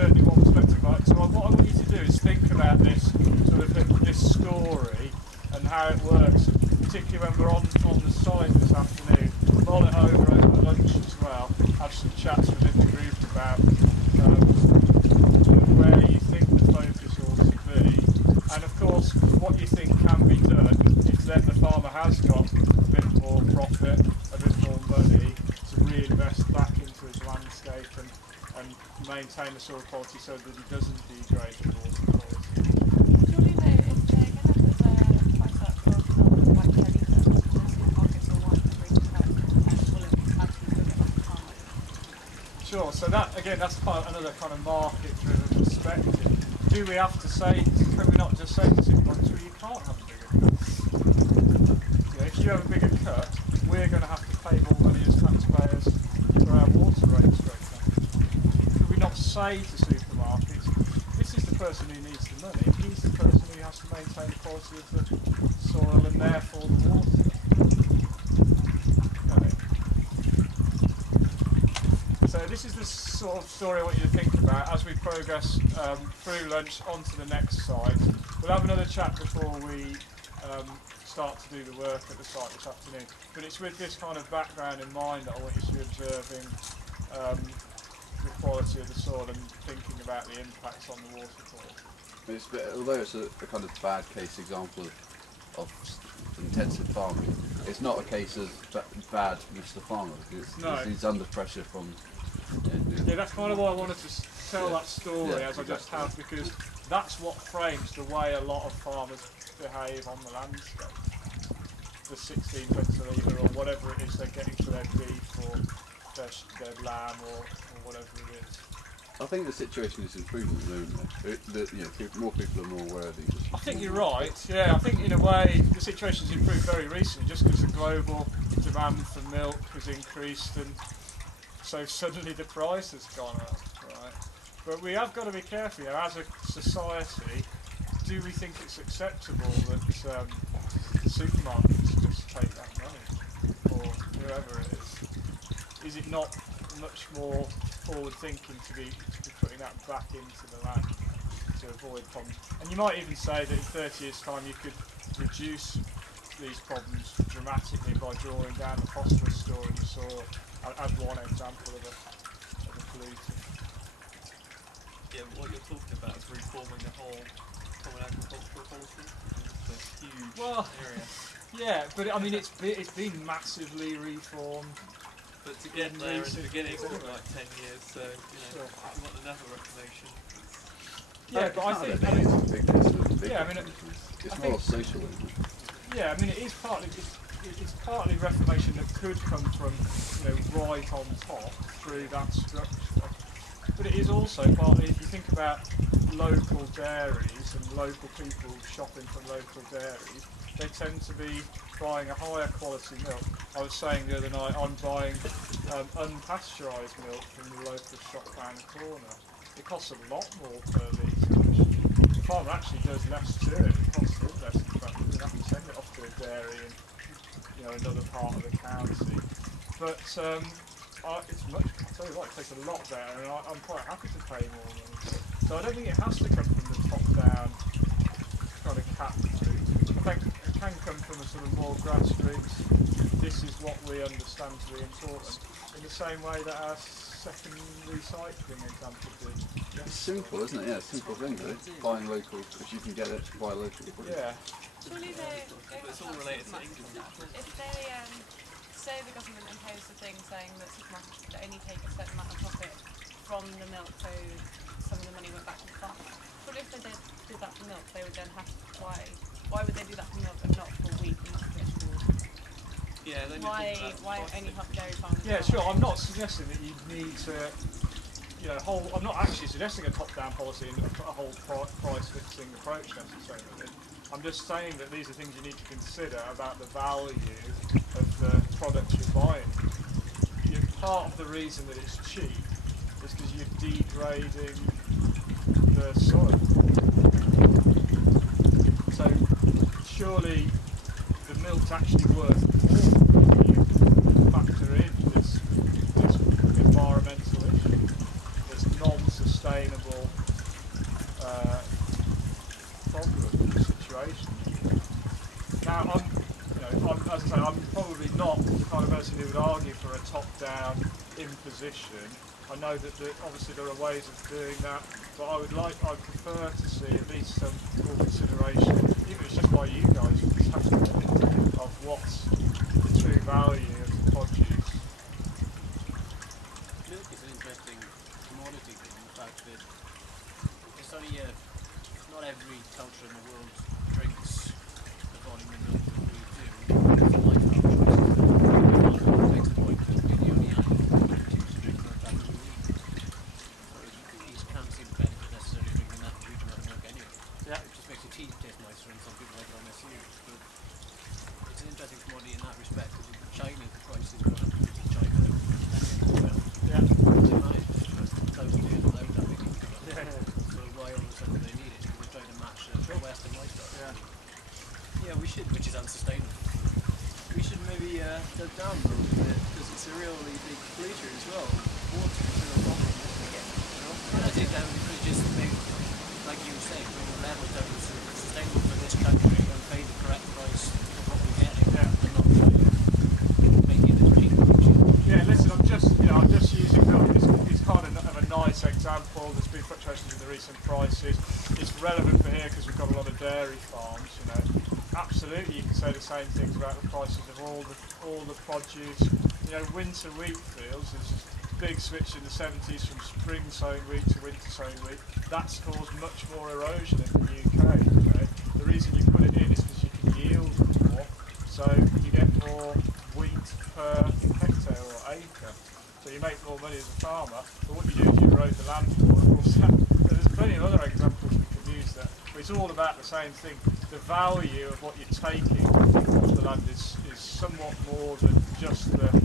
certainly one perspective. Right? So what I want you to do is think about this sort of this story and how it works, particularly when we're on the site this afternoon. Mull it over lunch as well. Have some chats within the group about where you think the focus ought to be, and of course what you think can be done if then the farmer has got a bit more profit, a bit more money to reinvest back into his landscape and maintain the soil quality so that he doesn't degrade the water quality. Surely though, if they're going to put their price up of milk like jelly does, the supermarkets will want to bring it back and will actually bring it back to farmers. Sure, so that again, that's another kind of market-driven perspective. Do we have to say, can we not just say to supermarkets, well, you can't have a bigger cut? If you have a bigger cut, we're going to have to pay more money as taxpayers for our water rates, for example. Could we not say to supermarkets, this is the person who needs the money, he's the person who has to maintain the quality of the soil and therefore the water? So this is the sort of story I want you to think about as we progress through lunch onto the next site. We'll have another chat before we start to do the work at the site this afternoon. But it's with this kind of background in mind that I want you to be observing the quality of the soil and thinking about the impacts on the water quality. Although it's a kind of bad case example of intensive farming, it's not a case of bad Mr. Farmer, because he's under pressure from... Yeah, that's kind of why I wanted to tell that story as I just have, because that's what frames the way a lot of farmers behave on the landscape. The 16 pence a litre or whatever it is they're getting for their beef or their lamb or whatever it is. I think the situation is improving at the moment. More people are more aware of these. I think you're right, yeah. I think in a way the situation's improved very recently just because the global demand for milk has increased and so suddenly the price has gone up, right? But we have got to be careful, as a society, do we think it's acceptable that the supermarkets just take that money, or whoever it is? Is it not much more forward thinking to be putting that back into the land to avoid problems? And you might even say that in 30 years' time you could reduce these problems dramatically by drawing down the phosphorus store in the soil, as one example of a pollutant. Yeah, but what you're talking about is reforming the whole common agricultural policy. It's a huge area. Yeah, but I mean it's been massively reformed. But to get there and to get it took like 10 years, so you want another reformation. Yeah, but I think it's more social, isn't it? Yeah, I mean it is partly it's partly reformation that could come from right on top through that structure. But it is also partly, if you think about local dairies and local people shopping from local dairies, they tend to be buying a higher quality milk. I was saying the other night I'm buying unpasteurised milk from the local shop round the corner. It costs a lot more per litre. The farmer actually does less to it. It costs him less. In fact, he doesn't have to send it off to a dairy in another part of the county. But it's much, I tell you what, it takes a lot better, and I'm quite happy to pay more money. So I don't think it has to come from the top down kind of cap route. I think it can come from a sort of more grassroots, this is what we understand to be important, in the same way that our second recycling example did. Yeah. It's simple, isn't it? Yeah, simple thing, really. Buying local, if you can get it, buy local. Yeah. Surely it's all related to income. If they say the government imposed a thing saying that supermarkets could only take a certain amount of profit from the milk, so some of the money went back to the farmer. Surely if they did that for milk, they would then have to why would they do that for milk and not for wheat and not for vegetables? Yeah, why only help dairy farmers? Yeah, sure. I'm not suggesting that you need to, I'm not actually suggesting a top-down policy and a whole price-fixing approach necessarily. I'm just saying that these are things you need to consider about the value of the product you're buying. Part of the reason that it's cheap is because you're degrading the soil. So surely the milk's actually worth more when you factor in this environmental issue, this non-sustainable for a top-down imposition. I know that obviously there are ways of doing that, but I'd prefer to see at least some more consideration, even if it's just by you guys, of what's the true value of the produce. Milk is an interesting commodity in the fact that it's only not every culture in the world drinks the volume of milk that we do. It's a lifestyle choice. It makes a point that we're the only animal that choose to drink milk after we eat. Whereas you can't see the benefit necessarily of drinking that huge amount of milk anyway. Yeah. It just makes your teeth taste nicer and some people like it on their cereals. But it's an interesting commodity in that respect because in China the price is going up because China and milk. Yeah. So those two years without that making come up. Yeah. So why all of a sudden they need it? Because they're trying to match the Western lifestyle. Yeah. Yeah, we should. Which is unsustainable. We should maybe go down a little bit because it's a really big polluter as well. Water is a real problem, isn't it? You know? And I think that we could just make, like you were saying, bring the level down to sustainable for this country and pay the correct price for what we're getting. Yeah. And not try to make it as cheap as cheap. Yeah, listen, I'm just using milk. It's kind of a nice example. There's been fluctuations in the recent prices. It's relevant for here because we've got a lot of dairy farms. Absolutely, you can say the same things about the prices of all the produce. Winter wheat fields. There's this big switch in the 70s from spring sowing wheat to winter sowing wheat. That's caused much more erosion in the UK. The reason you put it in is because you can yield more, so you get more wheat per hectare or acre. So you make more money as a farmer, but what you do is you erode the land more. Of course, there's plenty of other examples we could use there, but it's all about the same thing. The value of what you're taking off the land is somewhat more than just the